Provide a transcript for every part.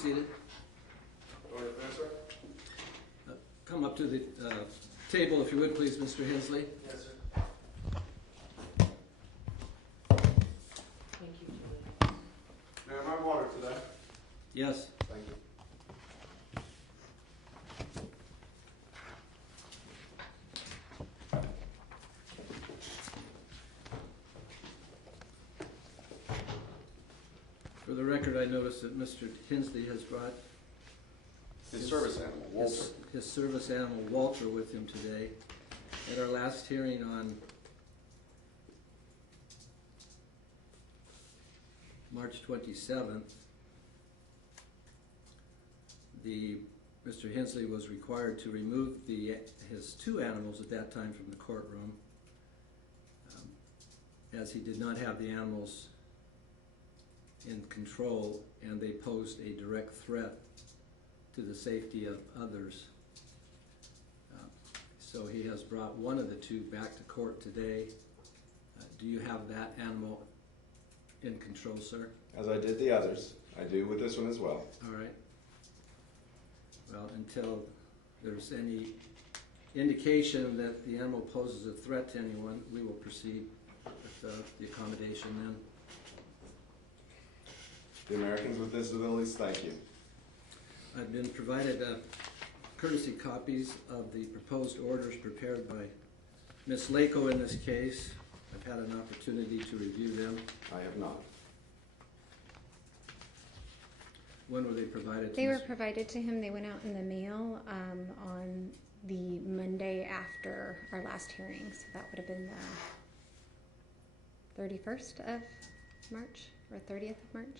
seated. Come up to the table, if you would, please, Mr. Hensley. Yes, sir. Thank you, Julie. May I have my water today? Yes. Thank you. For the record, I noticed that Mr. Hensley has brought His service animal, Walter. his service animal, Walter, with him today. At our last hearing on March 27th, Mr. Hensley was required to remove his two animals at that time from the courtroom, as he did not have the animals in control, and they posed a direct threat to the safety of others. So he has brought one of the two back to court today. Do you have that animal in control, sir? As I did the others, I do with this one as well. All right. Well, until there's any indication that the animal poses a threat to anyone, we will proceed with the accommodation then. The Americans with Disabilities, thank you. I've been provided courtesy copies of the proposed orders prepared by Ms. Lako in this case. I've had an opportunity to review them. I have not. When were they provided to They were Ms. provided to him. They went out in the mail on the Monday after our last hearing. So that would have been the 31st of March or 30th of March.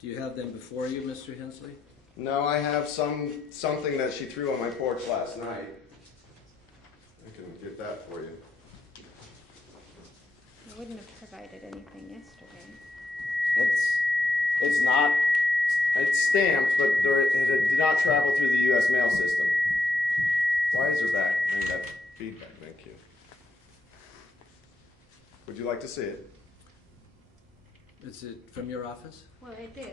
Do you have them before you, Mr. Hensley? No, I have something that she threw on my porch last night. I can get that for you. I wouldn't have provided anything yesterday. It's stamped, but it did not travel through the U.S. mail system. Why is there back? I mean, that feedback, thank you. Would you like to see it? Is it from your office? Well, it did.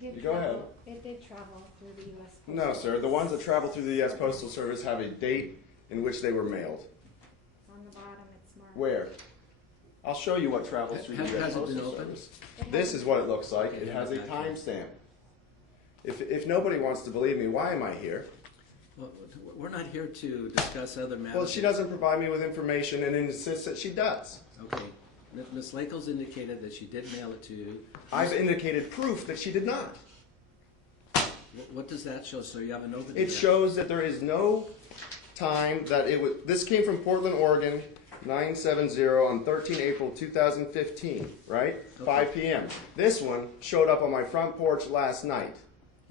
You go ahead. It did travel through the U.S. No, sir. The ones that travel through the U.S. Postal Service have a date in which they were mailed. On the bottom, it's marked. Where? I'll show you what travels through the U.S. Has it been Postal opened? Service. This is what it looks like. Okay, It has a okay. timestamp. If nobody wants to believe me, why am I here? Well, we're not here to discuss other matters. Well, she doesn't provide me with information and insists that she does. Okay. Ms. Lakel's indicated that she did mail it to you. I've indicated proof that she did not. What does that show? So you haven't opened it It yet? shows that there is no time that it was. This came from Portland, Oregon, 970 on 13 April 2015, right? Okay. 5 p.m. This one showed up on my front porch last night.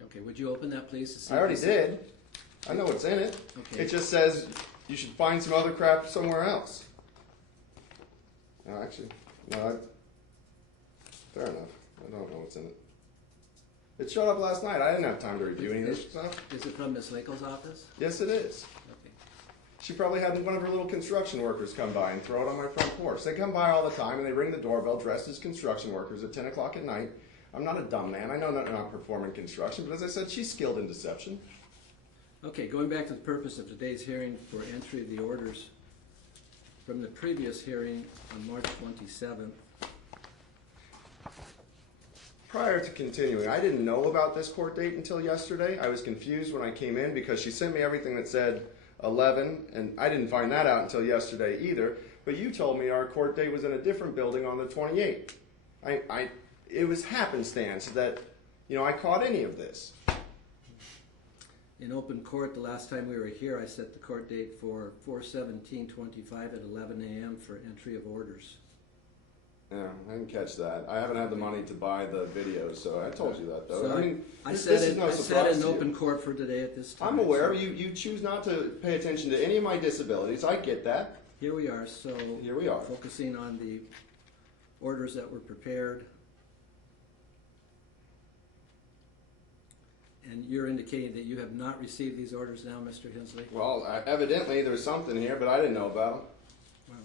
Okay, would you open that, please? To see I already if it's- did. I know what's in it. Okay. It just says you should find some other crap somewhere else. No, actually, no. Fair enough. I don't know what's in it. It showed up last night. I didn't have time to review any of this stuff. Is it from Ms. Lakel's office? Yes, it is. Okay. She probably had one of her little construction workers come by and throw it on my front porch. They come by all the time and they ring the doorbell dressed as construction workers at 10 o'clock at night. I'm not a dumb man. I know that they're not performing construction, but as I said, she's skilled in deception. Okay, going back to the purpose of today's hearing for entry of the orders from the previous hearing on March 27th. Prior to continuing, I didn't know about this court date until yesterday. I was confused when I came in because she sent me everything that said 11, and I didn't find that out until yesterday either. But you told me our court date was in a different building on the 28th. It was happenstance that, I caught any of this. In open court, the last time we were here, I set the court date for 4/17/25 at 11 a.m. for entry of orders. Yeah, I didn't catch that. I haven't had the money to buy the videos, so I told you that, though. So I mean, I this sat is no in surprise to you. open court for today at this time. I'm aware. So You choose not to pay attention to any of my disabilities. I get that. here we are. So Here we are. focusing on the orders that were prepared. And you're indicating that you have not received these orders now, Mr. Hensley? Well, evidently there's something here, but I didn't know about. Well,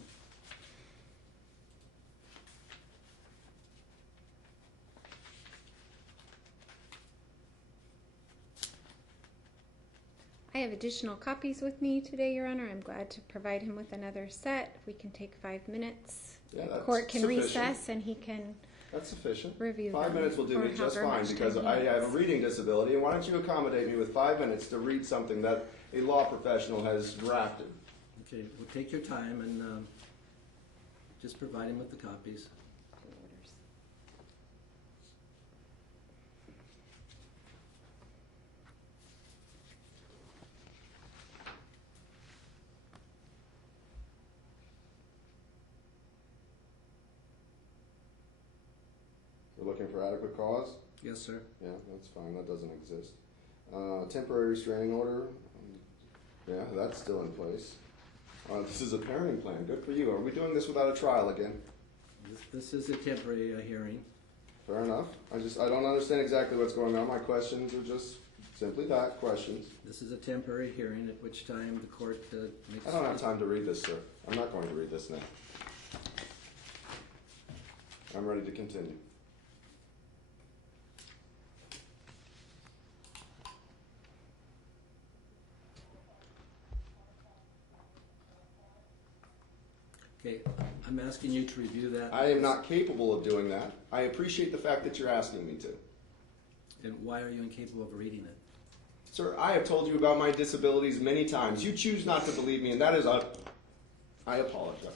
I have additional copies with me today, Your Honor. I'm glad to provide him with another set. We can take 5 minutes. Yeah, The that's court can sufficient. recess and he can That's sufficient. review 5 them, minutes will do or me just however fine much because time he I have a needs. reading disability. And why don't you accommodate me with 5 minutes to read something that a law professional has drafted? Okay, well, take your time and just provide him with the copies. Two orders. We're looking for adequate cause? Yes, sir. Yeah, that's fine. That doesn't exist. Temporary restraining order? Yeah, that's still in place. This is a parenting plan. Good for you. Are we doing this without a trial again? This is a temporary hearing. Fair enough. I don't understand exactly what's going on. My questions are just simply that, questions. This is a temporary hearing at which time the court makes... I don't have time to read this, sir. I'm not going to read this now. I'm ready to continue. Okay, I'm asking you to review that. I am not capable of doing that. I appreciate the fact that you're asking me to. And why are you incapable of reading it? Sir, I have told you about my disabilities many times. You choose not to believe me, and that is I apologize.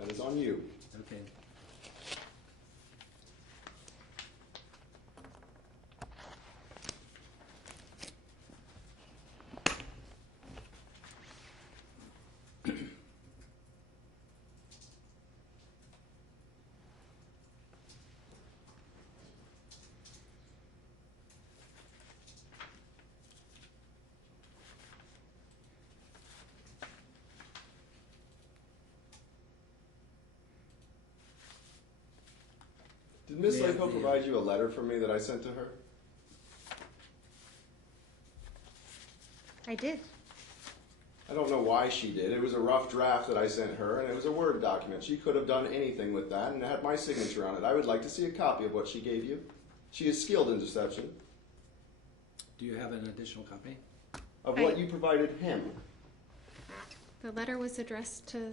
That is on you. Okay. Did Miss Yeah, Lako yeah. provide you a letter from me that I sent to her? I did. I don't know why she did. It was a rough draft that I sent her, and it was a Word document. She could have done anything with that, and it had my signature on it. I would like to see a copy of what she gave you. She is skilled in deception. Do you have an additional copy? Of what you provided him. The letter was addressed to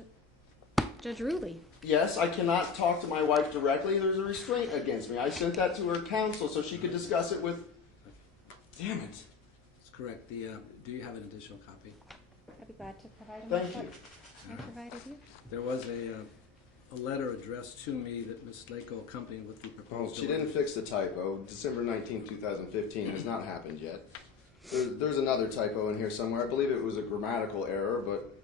Judge Ruley. Yes, I cannot talk to my wife directly. There's a restraint against me. I sent that to her counsel so she could discuss it with... Damn it. That's correct. Do you have an additional copy? I'd be glad to provide him Thank with you. what I provided you. There was a letter addressed to me that Ms. Lako accompanied with the Oh, proposed... she didn't fix the typo. December 19, 2015 has not happened yet. There's another typo in here somewhere. I believe it was a grammatical error, but...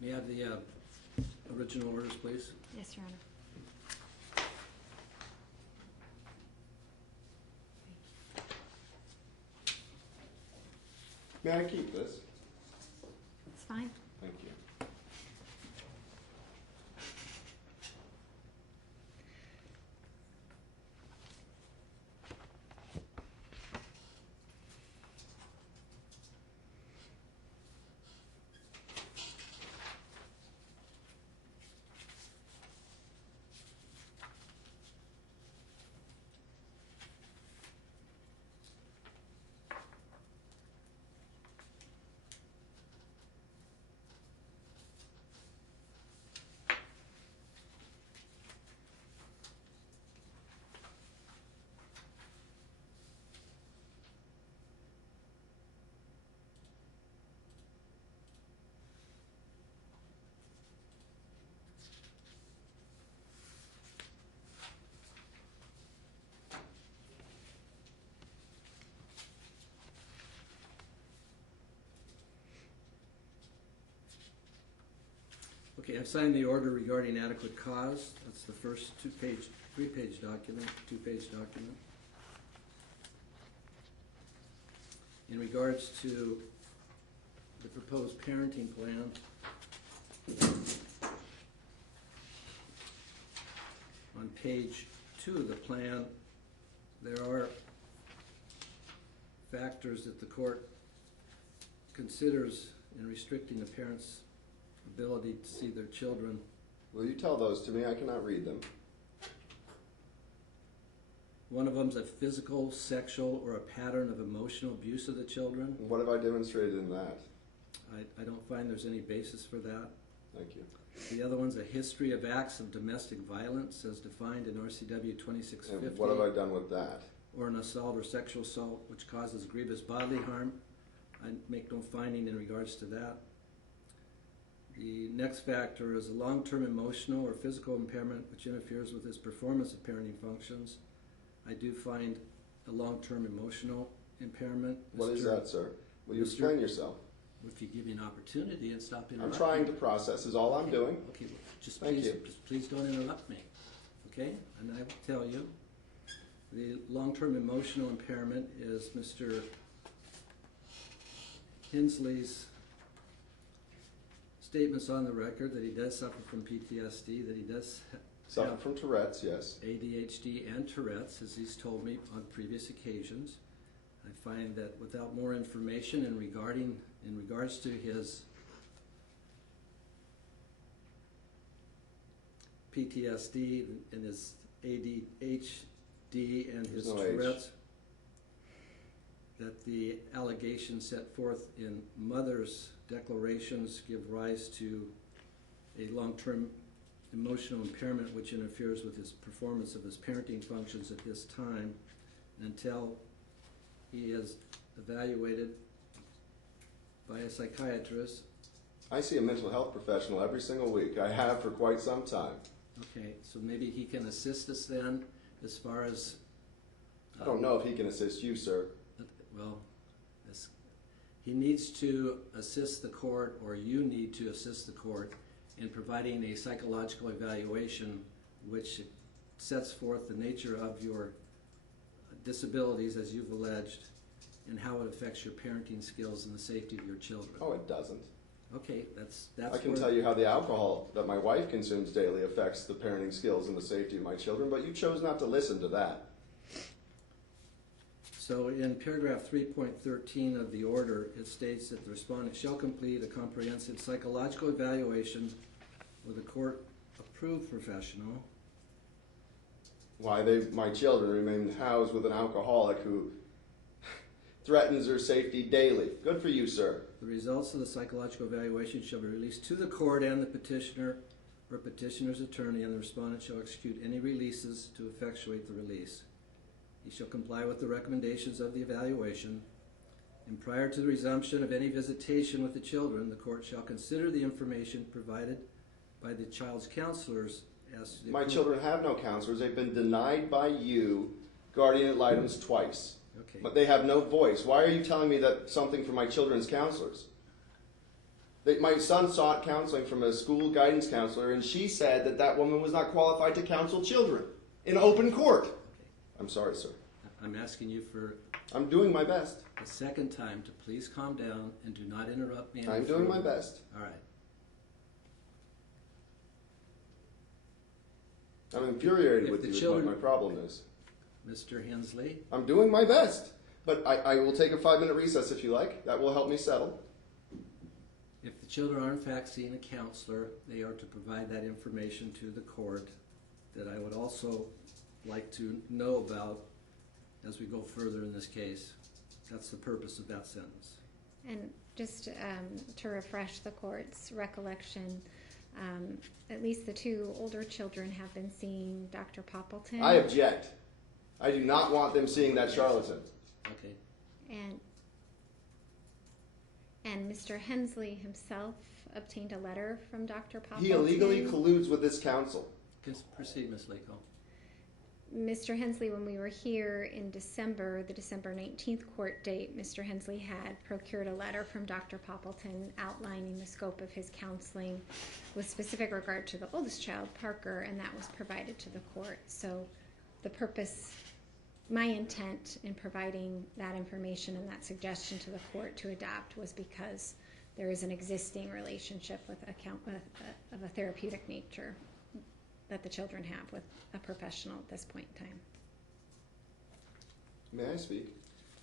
May I have the original orders, please? Yes, Your Honor. May I keep this? It's fine. Thank you. Okay, I've signed the order regarding adequate cause. That's the first three-page document, two-page document. In regards to the proposed parenting plan, on page 2 of the plan, there are factors that the court considers in restricting the parents' ability to see their children. Will you tell those to me? I cannot read them. One of them's a physical, sexual, or a pattern of emotional abuse of the children. What have I demonstrated in that? I don't find there's any basis for that. Thank you. The other one's a history of acts of domestic violence as defined in RCW 2650. And what have I done with that? Or an assault or sexual assault which causes grievous bodily harm. I make no finding in regards to that. The next factor is a long-term emotional or physical impairment which interferes with his performance of parenting functions. I do find a long-term emotional impairment. What is that, sir? Will you explain yourself? If you give me an opportunity and stop I'm interrupting. trying to process is all I'm doing. Okay, just Thank please, you. just please don't interrupt me, okay? And I will tell you, the long-term emotional impairment is Mr. Hensley's statements on the record that he does suffer from PTSD, that he does Suffer have from Tourette's, yes. ADHD and Tourette's, as he's told me on previous occasions. I find that without more information in regards to his PTSD and his ADHD and his There's no H. Tourette's, that the allegations set forth in mother's declarations give rise to a long-term emotional impairment which interferes with his performance of his parenting functions at this time until he is evaluated by a psychiatrist. I see a mental health professional every single week. I have for quite some time. Okay, so maybe he can assist us then as far as... I don't know if he can assist you, sir. Well, he needs to assist the court, or you need to assist the court in providing a psychological evaluation which sets forth the nature of your disabilities, as you've alleged, and how it affects your parenting skills and the safety of your children. Oh, it doesn't. Okay, that's I can tell you how the alcohol that my wife consumes daily affects the parenting skills and the safety of my children, but you chose not to listen to that. So in paragraph 3.13 of the order, it states that the respondent shall complete a comprehensive psychological evaluation with a court-approved professional. Why my children remain housed with an alcoholic who threatens their safety daily. Good for you, sir. The results of the psychological evaluation shall be released to the court and the petitioner or petitioner's attorney, and the respondent shall execute any releases to effectuate the release. He shall comply with the recommendations of the evaluation, and prior to the resumption of any visitation with the children, the court shall consider the information provided by the child's counselors as to the... My children have no counselors. They've been denied by you guardian ad litem's twice. Okay. But they have no voice. Why are you telling me that something from my children's counselors? My son sought counseling from a school guidance counselor, and she said that that woman was not qualified to counsel children in open court. Okay. I'm sorry, sir. I'm asking you for I'm doing my best. a second time to please calm down and do not interrupt me. any I'm doing my further. best. All right. I'm infuriated If with the you is children- what my problem is. Mr. Hensley, I'm doing my best. But I will take a 5-minute recess if you like. That will help me settle. if the children are in fact seeing a counselor, they are to provide that information to the court that I would also like to know about as we go further in this case. That's the purpose of that sentence. And just to refresh the court's recollection, at least the two older children have been seeing Dr. Poppleton. I object. I do not want them seeing that charlatan. Okay. And Mr. Hensley himself obtained a letter from Dr. Poppleton. He illegally colludes with this council. Proceed, Ms. Lako. Mr. Hensley, when we were here in December, the December 19th court date, Mr. Hensley had procured a letter from Dr. Poppleton outlining the scope of his counseling with specific regard to the oldest child, Parker, and that was provided to the court. So the purpose, my intent in providing that information and that suggestion to the court to adopt was because there is an existing relationship with of a therapeutic nature that the children have with a professional at this point in time. May I speak?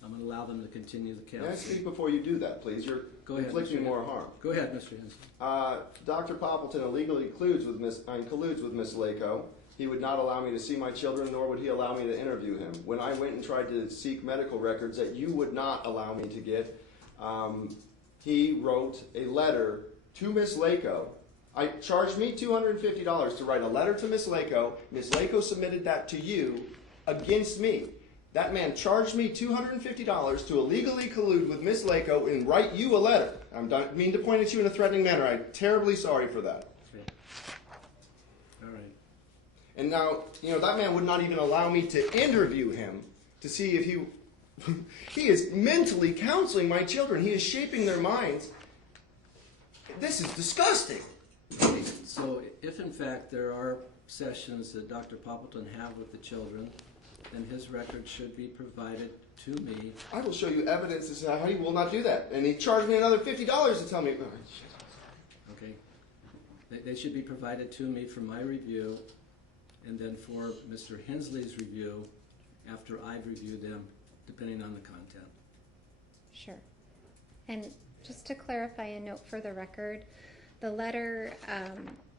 I'm going to allow them to continue the May I counseling. speak before you do that, please? You're Go ahead, inflicting Mr. more harm. Go ahead, Mr. Hensley. Dr. Poppleton illegally colludes with Miss Lako. he would not allow me to see my children, nor would he allow me to interview him. When I went and tried to seek medical records that you would not allow me to get, he wrote a letter to Miss Lako. I charged me $250 to write a letter to Miss Lako. Miss Lako submitted that to you against me. That man charged me $250 to illegally collude with Miss Lako and write you a letter. I don't mean to point at you in a threatening manner. I'm terribly sorry for that. Okay. All right. And now, that man would not even allow me to interview him to see if he is mentally counseling my children. He is shaping their minds. This is disgusting. Okay, so if in fact there are sessions that Dr. Poppleton have with the children, then his record should be provided to me. I will show you evidence as to how he will not do that. And he charged me another $50 to tell me. Okay. They should be provided to me for my review, and then for Mr. Hensley's review after I've reviewed them, depending on the content. Sure. And just to clarify a note for the record, the letter,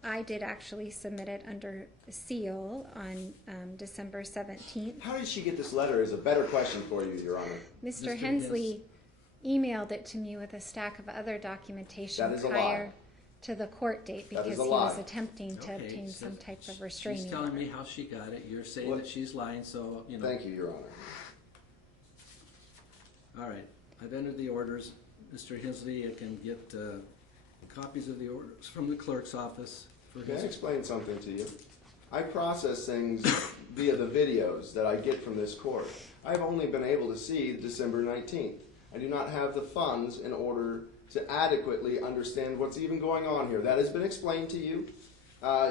I did actually submit it under seal on December 17th. How did she get this letter is a better question for you, Your Honor. Mr. Hensley emailed it to me with a stack of other documentation That is a prior lie. to the court date That because is a he lie. was attempting to Okay, obtain so some type of restraining She's telling order. me how she got it. You're saying What? that she's lying, so, Thank you, Your Honor. All right. I've entered the orders. Mr. Hensley can get copies of the orders from the clerk's office. Can I explain something to you? I process things via the videos that I get from this court. I've only been able to see December 19th. I do not have the funds in order to adequately understand what's even going on here. That has been explained to you.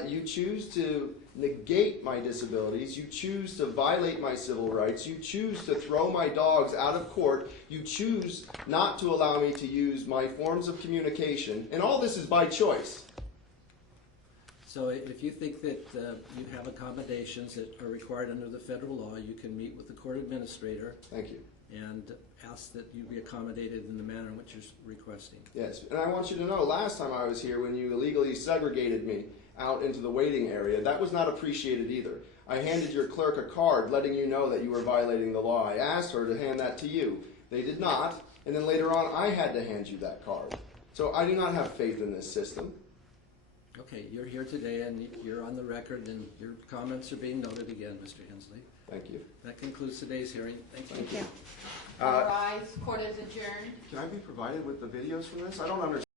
You choose to negate my disabilities. You choose to violate my civil rights. You choose to throw my dogs out of court. You choose not to allow me to use my forms of communication. And all this is by choice. So if you think that you have accommodations that are required under the federal law, you can meet with the court administrator Thank you. and ask that you be accommodated in the manner in which you're requesting. Yes, and I want you to know, last time I was here, when you illegally segregated me out into the waiting area, that was not appreciated either. I handed your clerk a card letting you know that you were violating the law. I asked her to hand that to you. They did not, and then later on I had to hand you that card. So I do not have faith in this system. Okay, you're here today and you're on the record and your comments are being noted again, Mr. Hensley. Thank you. That concludes today's hearing. Thank you. Thank you. All rise. Court is adjourned. Can I be provided with the videos from this? I don't understand.